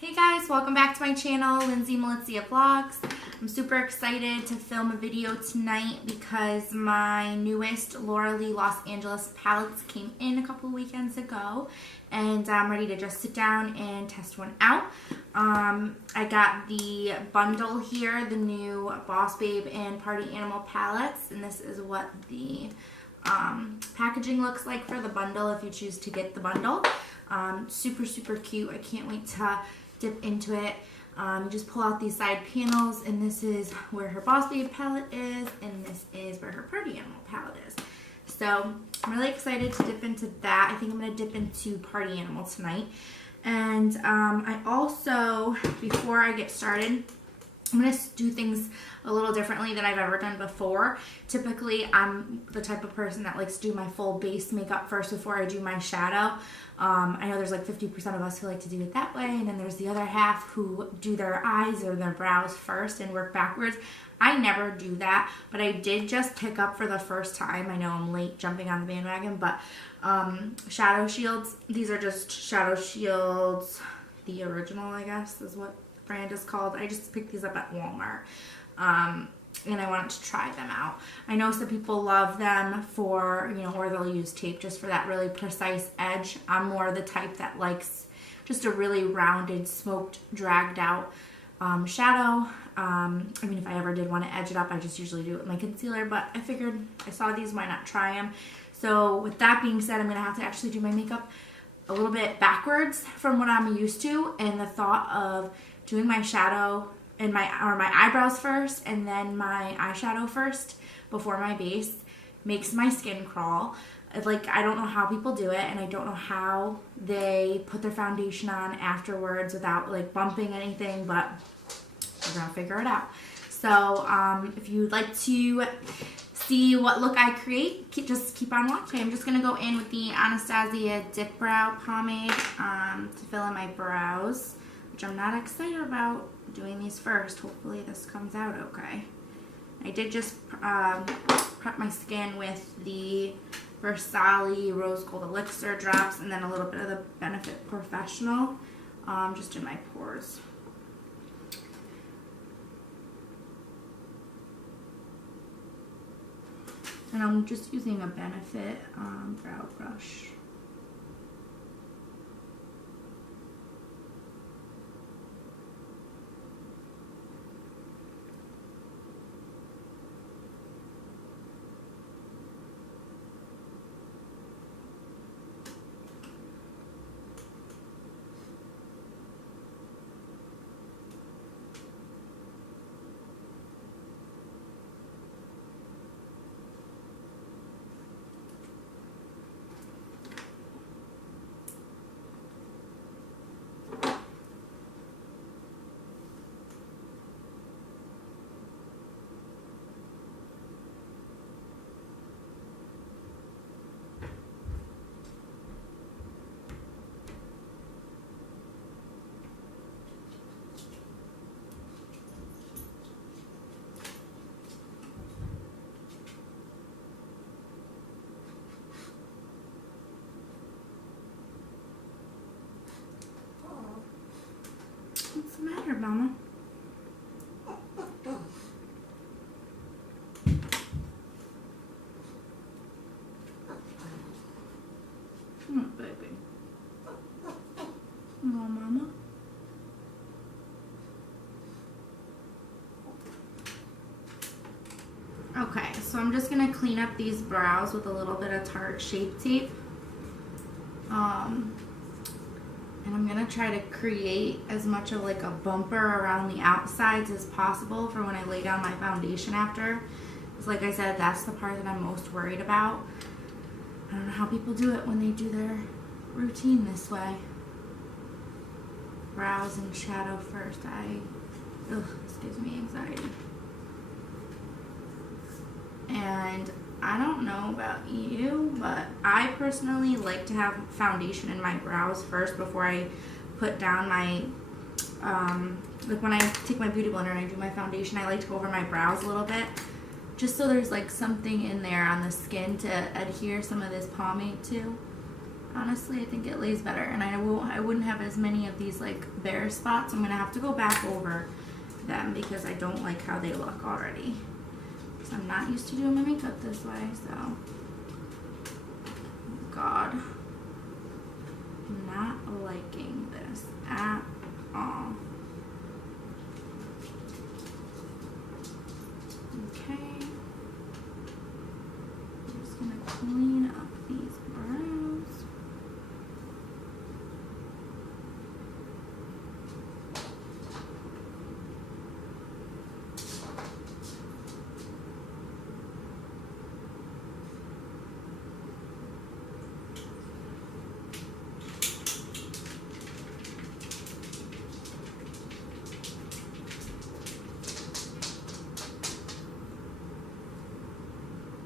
Hey guys, welcome back to my channel, Lindsay Malizia Vlogs. I'm super excited to film a video tonight because my newest Laura Lee Los Angeles palettes came in a couple weekends ago and I'm ready to just sit down and test one out. I got the bundle here, the new Boss Babe and Party Animal palettes, and this is what the packaging looks like for the bundle if you choose to get the bundle. Super cute. I can't wait to dip into it. You just pull out these side panels, and this is where her Boss Babe palette is, and this is where her Party Animal palette is. So I'm really excited to dip into that. I think I'm going to dip into Party Animal tonight. And I also, before I get started, I'm going to do things a little differently than I've ever done before. Typically, I'm the type of person that likes to do my full base makeup first before I do my shadow. I know there's like 50% of us who like to do it that way, and then there's the other half who do their eyes or their brows first and work backwards. I never do that, but I did just pick up for the first time. I know I'm late jumping on the bandwagon, but Shadow Shields. These are just Shadow Shields, the original, I guess is what the brand is called. I just picked these up at Walmart. And I wanted to try them out. I know some people love them for, you know, or they'll use tape just for that really precise edge. I'm more the type that likes just a really rounded, smoked, dragged out shadow. I mean, if I ever did want to edge it up, I just usually do it with my concealer, but I figured I saw these, why not try them? So with that being said, I'm going to have to actually do my makeup a little bit backwards from what I'm used to, and the thought of doing my shadow and my eyebrows first and then my eyeshadow first before my base makes my skin crawl. Like, I don't know how people do it, and I don't know how they put their foundation on afterwards without like bumping anything, but we're gonna figure it out. So if you'd like to see what look I create, just keep on watching. I'm just gonna go in with the Anastasia Dip Brow Pomade to fill in my brows, which I'm not excited about doing these first. Hopefully this comes out okay. I did just prep my skin with the Versali Rose Gold Elixir drops and then a little bit of the Benefit Professional just in my pores. And I'm just using a Benefit brow brush. What's the matter, Mama? Oh, baby. Oh, Mama. Okay, so I'm just going to clean up these brows with a little bit of Tarte Shape Tape. And I'm going to try to create as much of like a bumper around the outsides as possible for when I lay down my foundation after. Because like I said, that's the part that I'm most worried about. I don't know how people do it when they do their routine this way. Brows and shadow first. This gives me anxiety. And I don't know about you, but I personally like to have foundation in my brows first before I put down my, like when I take my beauty blender and I do my foundation, I like to go over my brows a little bit, just so there's like something in there on the skin to adhere some of this pomade to. Honestly, I think it lays better, and I wouldn't have as many of these like bare spots. I'm gonna have to go back over them because I don't like how they look already. So I'm not used to doing my makeup this way, so God, I'm not liking this at all. Okay, I'm just gonna clean up these brows.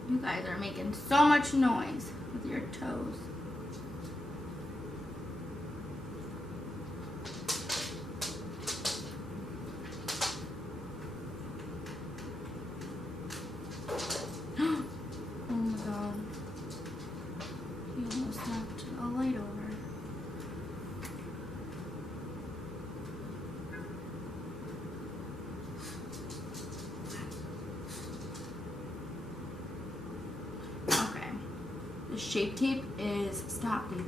You guys are making so much noise with your toes. Oh my God. You almost knocked a light over. The Shape Tape is, stop David.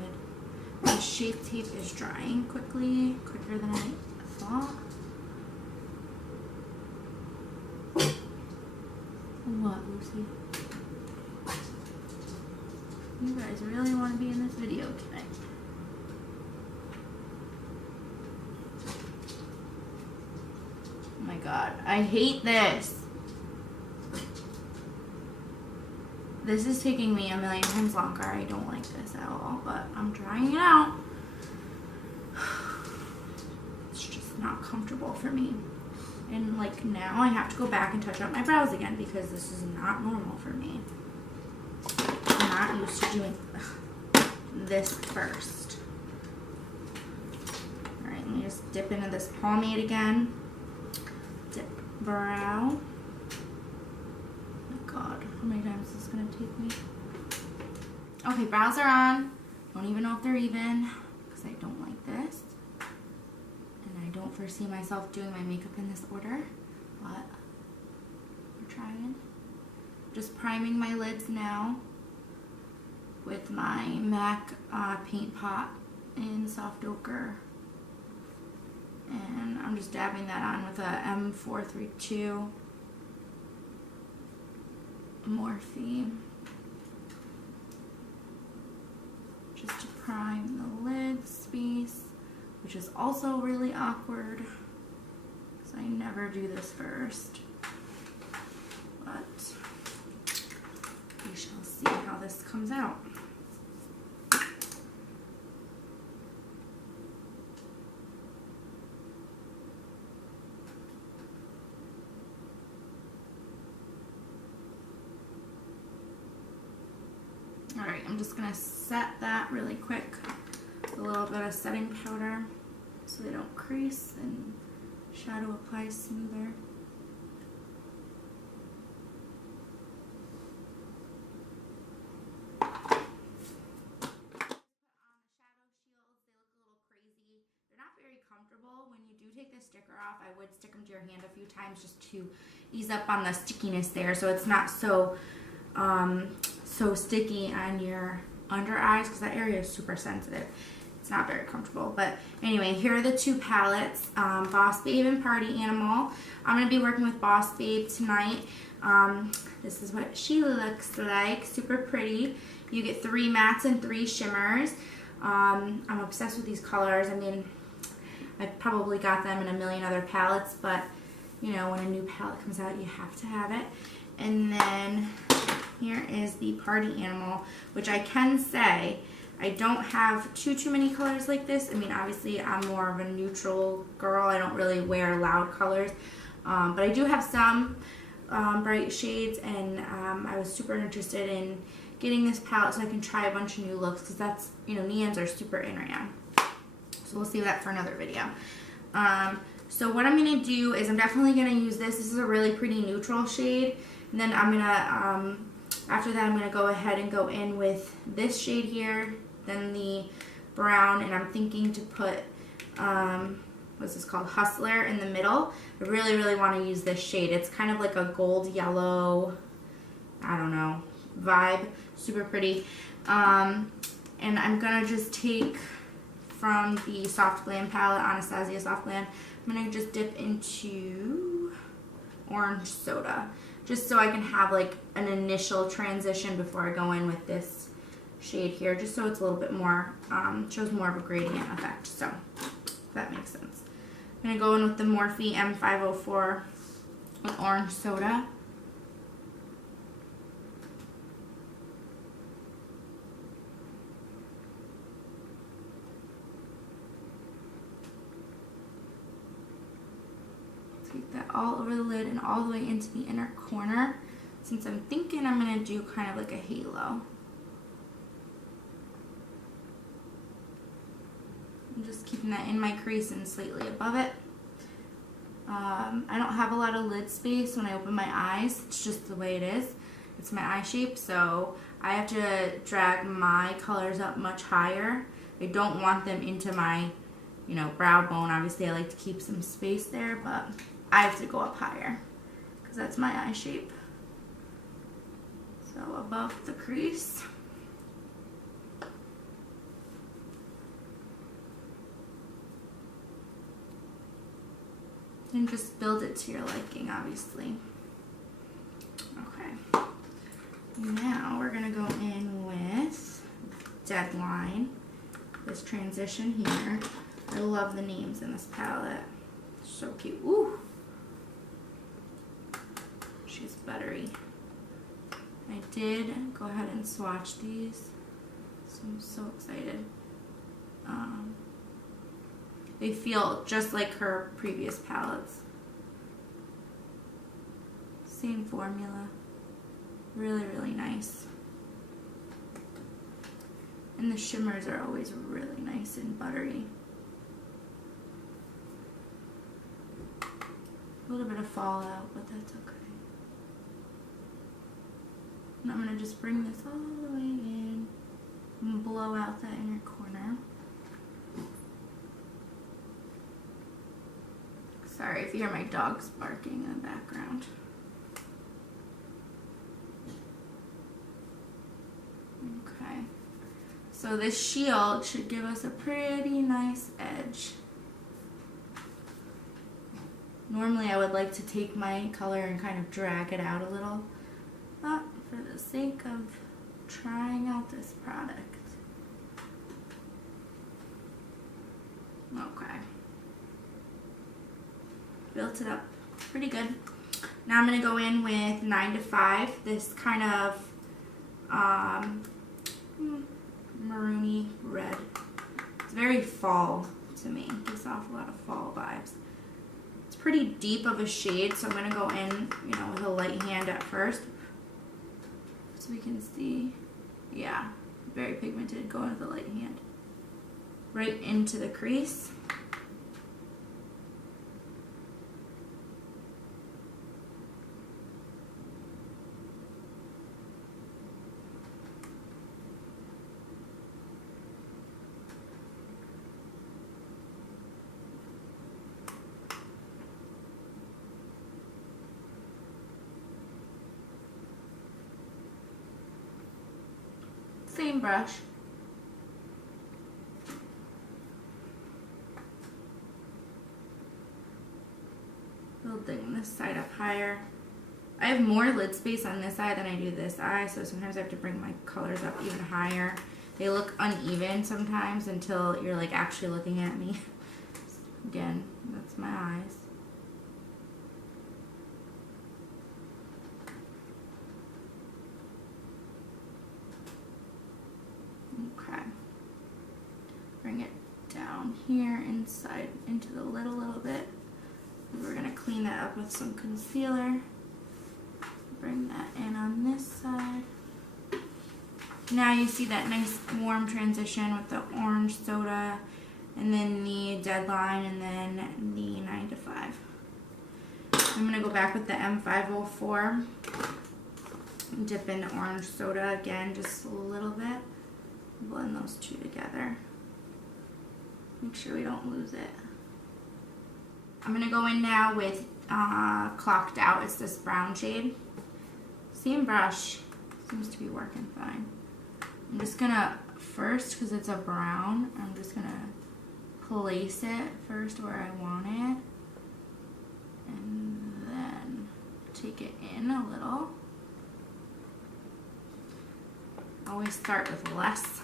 The Shape Tape is drying quicker than I thought. What, Lucy? You guys really want to be in this video today. Oh my God, I hate this. This is taking me a million times longer. I don't like this at all, but I'm trying it out. It's just not comfortable for me. And like now I have to go back and touch up my brows again because this is not normal for me. I'm not used to doing this first. All right, let me just dip into this pomade again. Dip brow. God, how many times is this gonna take me? Okay, brows are on. Don't even know if they're even because I don't like this. And I don't foresee myself doing my makeup in this order, but we're trying. Just priming my lids now with my MAC paint pot in soft ochre. And I'm just dabbing that on with a M432 Morphe, just to prime the lid space, which is also really awkward because I never do this first, but we shall see how this comes out. Alright, I'm just going to set that really quick with a little bit of setting powder so they don't crease and shadow applies smoother. When you do take the sticker off, I would stick them to your hand a few times just to ease up on the stickiness there so it's not so so sticky on your under eyes because that area is super sensitive. It's not very comfortable. But anyway, here are the two palettes, Boss Babe and Party Animal. I'm going to be working with Boss Babe tonight. This is what she looks like. Super pretty. You get 3 mattes and 3 shimmers. I'm obsessed with these colors. I mean, I probably got them in a million other palettes, but you know, when a new palette comes out, you have to have it. And then here is the Party Animal, which I can say I don't have too many colors like this. I mean, obviously I'm more of a neutral girl. I don't really wear loud colors, but I do have some bright shades, and I was super interested in getting this palette so I can try a bunch of new looks because that's, you know, neons are super in right now. So we'll save that for another video. So what I'm going to do is I'm definitely going to use this. This is a really pretty neutral shade. And then I'm going to, after that, I'm going to go ahead and go in with this shade here, than the brown, and I'm thinking to put, what's this called, Hustler in the middle. I really, really want to use this shade. It's kind of like a gold yellow, I don't know, vibe. Super pretty. And I'm going to just take from the Soft Glam palette, Anastasia Soft Glam, I'm going to just dip into Orange Soda, just so I can have like an initial transition before I go in with this shade here, just so it's a little bit more, shows more of a gradient effect, so if that makes sense. I'm going to go in with the Morphe M504 with Orange Soda. Take that all over the lid and all the way into the inner corner, since I'm thinking I'm going to do kind of like a halo. I'm just keeping that in my crease and slightly above it. I don't have a lot of lid space when I open my eyes. It's just the way it is. It's my eye shape, so I have to drag my colors up much higher. I don't want them into my, you know, brow bone. Obviously, I like to keep some space there, but I have to go up higher because that's my eye shape. So above the crease. And just build it to your liking, obviously. Okay. Now we're gonna go in with Deadline. This transition here. I love the names in this palette. So cute. Ooh. She's buttery. I did go ahead and swatch these, so I'm so excited. They feel just like her previous palettes. Same formula. Really, really nice. And the shimmers are always really nice and buttery. A little bit of fallout, but that's okay. And I'm going to just bring this all the way in and blow out that inner corner. Sorry if you hear my dogs barking in the background. Okay. So this shield should give us a pretty nice edge. Normally I would like to take my color and kind of drag it out a little, but for the sake of trying out this product. Okay. Built it up pretty good. Now I'm going to go in with 9 to 5, this kind of maroony red. It's very fall to me. It gives off a lot of fall vibes. It's pretty deep of a shade, so I'm going to go in, you know, with a light hand at first. So we can see, yeah, very pigmented. Go in with a light hand. Right into the crease. Same brush. Building this side up higher. I have more lid space on this eye than I do this eye, so sometimes I have to bring my colors up even higher. They look uneven sometimes until you're like actually looking at me. Again, that's my eyes. Okay. Bring it down here inside into the lid a little bit. We're going to clean that up with some concealer. Bring that in on this side. Now you see that nice warm transition with the Orange Soda and then the Deadline and then the 9 to 5. I'm going to go back with the M504. Dip into Orange Soda again just a little bit. Blend those two together. Make sure we don't lose it. I'm gonna go in now with Clocked Out. It's this brown shade. Same brush, seems to be working fine. I'm just gonna, first, because it's a brown, I'm just gonna place it first where I want it. And then take it in a little. Always start with less.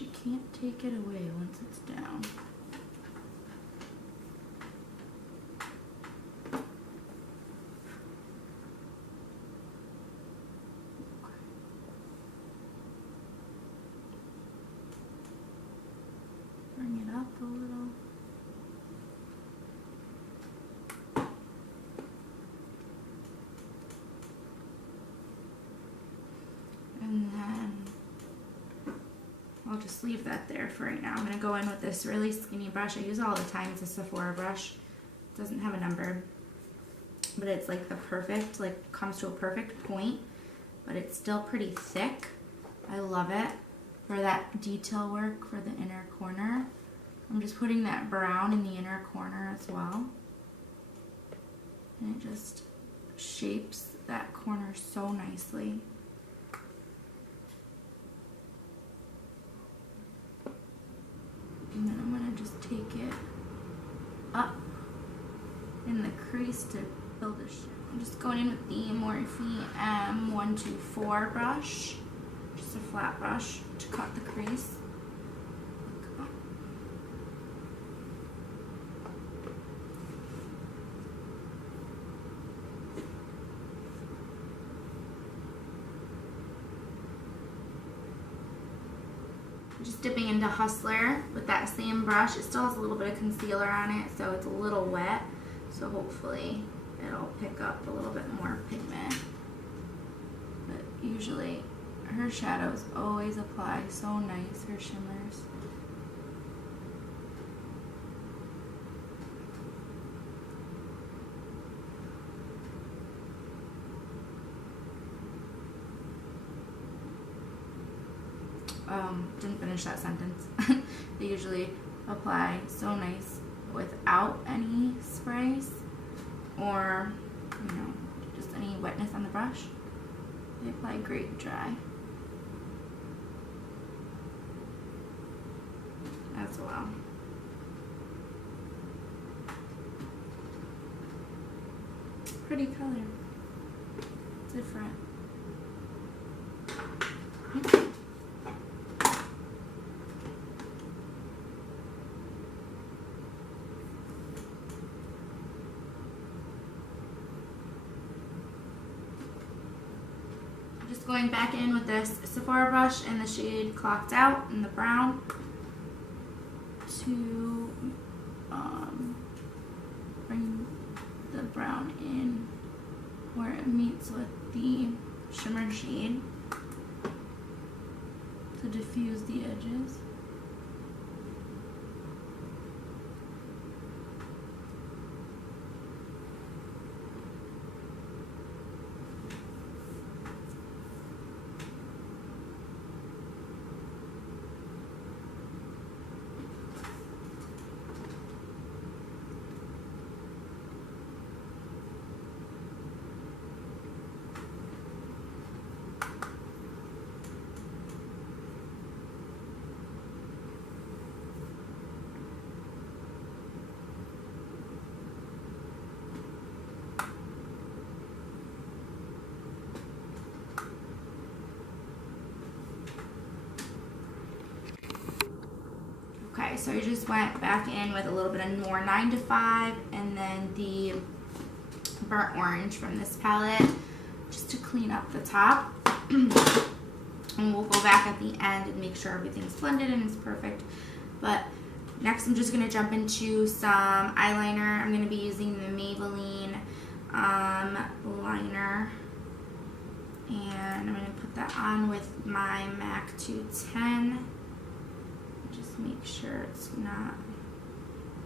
You can't take it away once it's down. Bring it up a little. And then I'll just leave that there for right now. I'm going to go in with this really skinny brush. I use it all the time. It's a Sephora brush. It doesn't have a number, but it's like the perfect, like comes to a perfect point, but it's still pretty thick. I love it for that detail work for the inner corner. I'm just putting that brown in the inner corner as well. And it just shapes that corner so nicely. And then I'm going to just take it up in the crease to build a shape. I'm just going in with the Morphe M124 brush, just a flat brush to cut the crease. Just dipping into Hustler with that same brush. It still has a little bit of concealer on it, so it's a little wet. So hopefully it'll pick up a little bit more pigment. But usually her shadows always apply so nice, her shimmers. Didn't finish that sentence. They usually apply so nice without any sprays or, you know, just any wetness on the brush. They apply great dry as well. Pretty color. Different. Just going back in with this Sephora brush in the shade Clocked Out in the brown to bring the brown in where it meets with the shimmer shade to diffuse the edges. Okay, so I just went back in with a little bit of more 9 to 5 and then the burnt orange from this palette just to clean up the top. And we'll go back at the end and make sure everything's blended and it's perfect. But next I'm just going to jump into some eyeliner. I'm going to be using the Maybelline liner. And I'm going to put that on with my MAC 210. Just make sure it's not,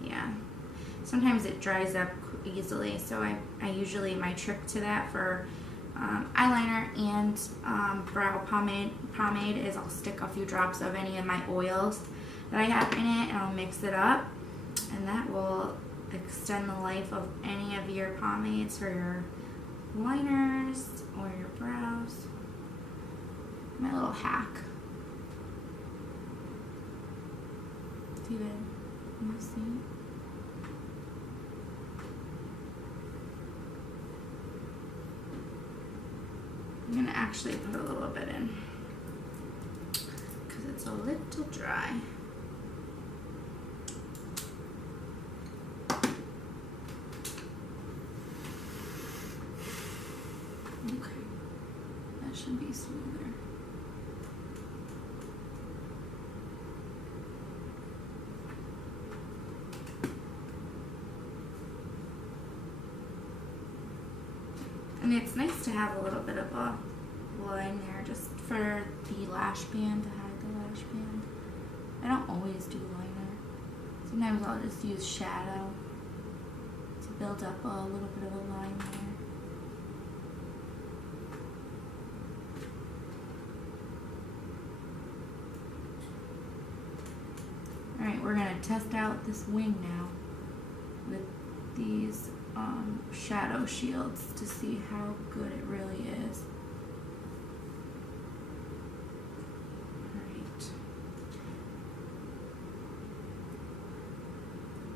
yeah. Sometimes it dries up easily, so I usually, my trick to that for eyeliner and brow pomade is I'll stick a few drops of any of my oils that I have in it, and I'll mix it up, and that will extend the life of any of your pomades for your liners or your brows. My little hack. David, can you see? I'm gonna actually put a little bit in because it's a little dry. Okay, that should be smoother. And it's nice to have a little bit of a line there just for the lash band, to hide the lash band. I don't always do liner. Sometimes I'll just use shadow to build up a little bit of a line there. Alright, we're going to test out this wing now with these shadow shields to see how good it really is. Alright.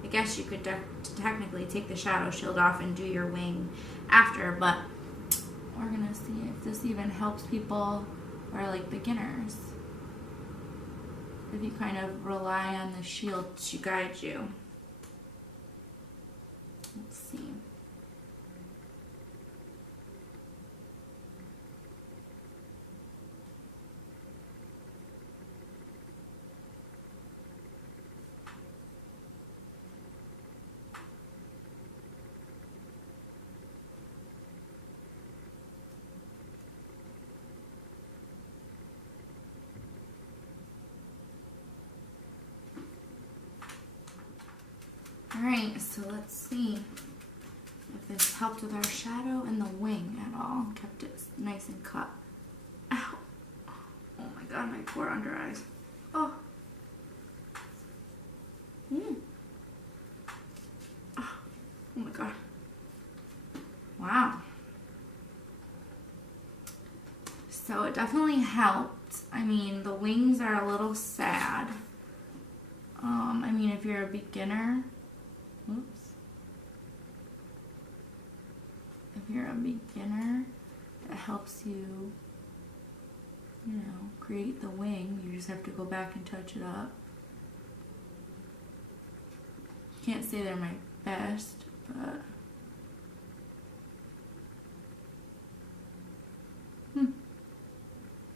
I guess you could technically take the shadow shield off and do your wing after, but we're going to see if this even helps people who are like beginners. If you kind of rely on the shield to guide you. Let's see. Alright, so let's see if this helped with our shadow and the wing at all. Kept it nice and cut. Ow. Oh my god, my poor under eyes. Oh. Oh my god. Wow. So it definitely helped. I mean, the wings are a little sad. I mean, if you're a beginner, oops. If you're a beginner, that helps you, you know, create the wing. You just have to go back and touch it up. Can't say they're my best, but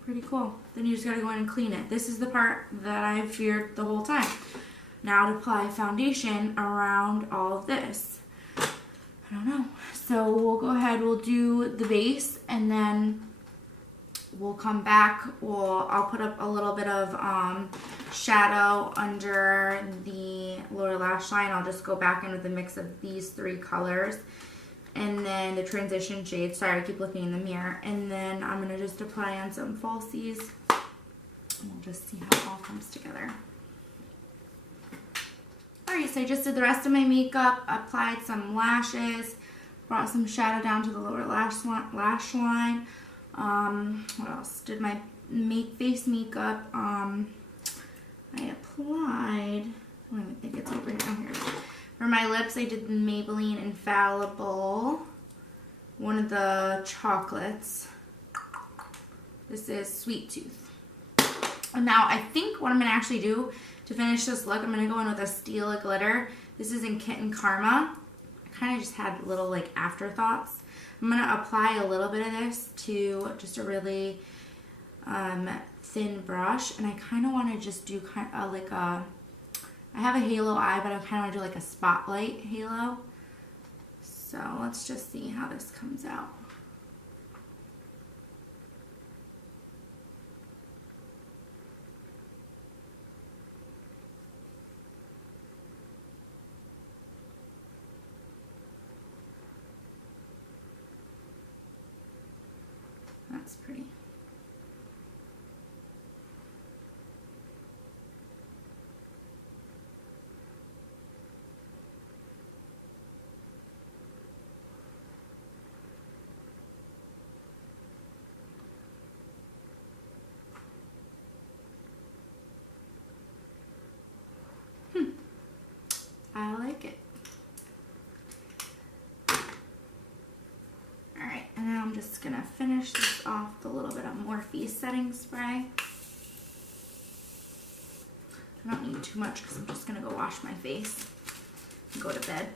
pretty cool. Then you just gotta go in and clean it. This is the part that I've feared the whole time. Now to apply foundation around all of this. I don't know. So we'll go ahead, we'll do the base, and then we'll come back. I'll put up a little bit of shadow under the lower lash line. I'll just go back in with a mix of these three colors. And then the transition shade. Sorry, I keep looking in the mirror. And then I'm going to just apply on some falsies. And we'll just see how it all comes together. Alright, so I just did the rest of my makeup, applied some lashes, brought some shadow down to the lower lash line. What else? Did my face makeup. I applied, I think it's over here. For my lips, I did the Maybelline Infallible, one of the chocolates. This is Sweet Tooth. And now I think what I'm going to actually do to finish this look, I'm going to go in with a Stila glitter. This is in Kitten Karma. I kind of just had little like afterthoughts. I'm going to apply a little bit of this to just a really thin brush. And I kind of want to just do kind of like a, I have a halo eye, but I kind of want to do like a spotlight halo. So let's just see how this comes out. That's pretty. I like it. Alright, and now I'm just going to finish this off with a little bit of Morphe setting spray. I don't need too much because I'm just going to go wash my face and go to bed.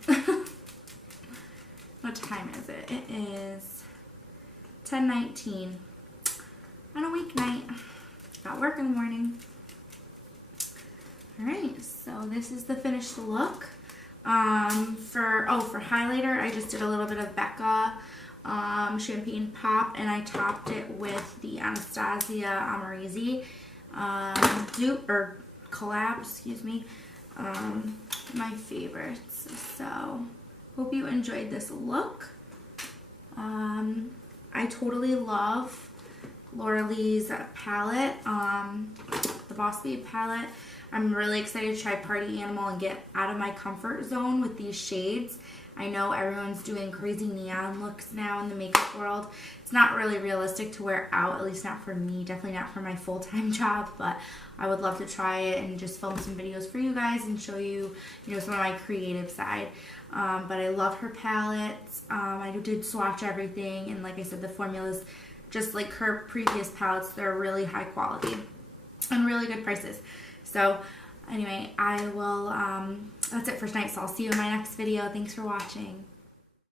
What time is it? It is 10:19 on a weeknight. Got work in the morning. Alright, so this is the finished look. For highlighter, I just did a little bit of Becca Champagne Pop, and I topped it with the Anastasia Amorisi dupe, or collab, excuse me. My favorites. So, hope you enjoyed this look. I totally love Laura Lee's palette, the Boss Babe palette. I'm really excited to try Party Animal and get out of my comfort zone with these shades. I know everyone's doing crazy neon looks now in the makeup world. It's not really realistic to wear out, at least not for me, definitely not for my full-time job, but I would love to try it and just film some videos for you guys and show you, some of my creative side. But I love her palettes. I did swatch everything, and like I said, the formulas, just like her previous palettes, they're really high quality and really good prices. So anyway, I will, that's it for tonight, so I'll see you in my next video. Thanks for watching.